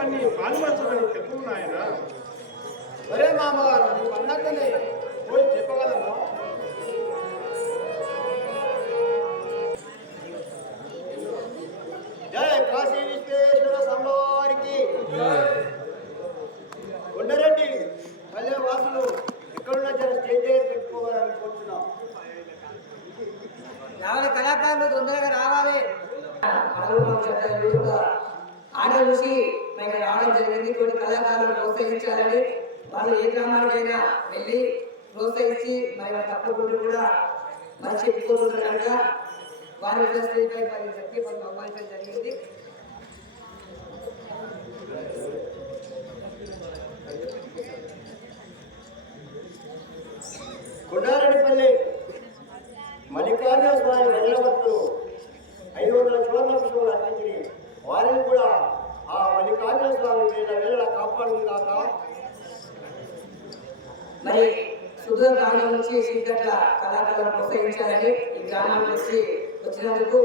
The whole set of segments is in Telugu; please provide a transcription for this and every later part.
అన్ని పాల్పంచమని చెప్పు నాయన? ఒరే మామగారు నువ్వు అన్నట్టునే. పోయి చెప్పగలము జై కాశీ విశ్వేశ్వర స్వామివారికి. కొండరెడ్డి పల్లె వాసులు ఎక్కడున్న జర స్టేజ్ దగ్గర పెట్టుకోవాలని కోరుతున్నాం. రావాలి కళాకారులు తొందరగా రావాలి. ఆట చూసి మేము రావడం జరిగింది కొన్ని కళాకారులు ప్రోత్సహించాలని వాళ్ళు ఏ గ్రామానికైనా వెళ్ళి ప్రోత్సహించి మరి తప్పకుండా కూడా మంచి చెప్పుకోకుండా కనుక వారి ఇండస్ట్రీపై మరి చెప్పి మనం అవ్వాల్సిన జరిగింది. కొండారెడ్డిపల్లి మల్లికార్జున స్వామి వెళ్ళవద్దు కాపాడుగాక మరి సుదూర గ్రామం నుంచి శ్రీకట్ల కళాకారులను ప్రోత్సహించాలని ఈ గ్రామం నుంచి వచ్చినందుకు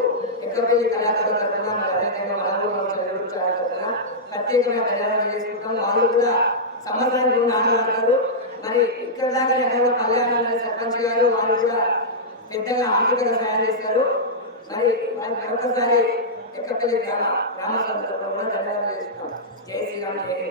ఎక్కడికి కళాకారులు తరఫున మరి అదేవిధంగా మనలో చదివించాల తరఫున ప్రత్యేకమైన ధన్యవాదాలు చేసుకుంటాం. వాళ్ళు కూడా సంవత్సరానికి ఉన్న ఆటలాడతారు మరి ఇక్కడ దాకా ఎక్కడ కళ్యాణం సర్పంచ్ గారు వాళ్ళు కూడా పెద్దగా ఆర్థికంగా సహాయం చేస్తారు. మరి వారి మరొకసారి ఎక్కడ గ్రామ గ్రామ సందర్భంలో కూడా ధన్యవాదాలు చేసుకుంటాం. జై శ్రీరామ్ జై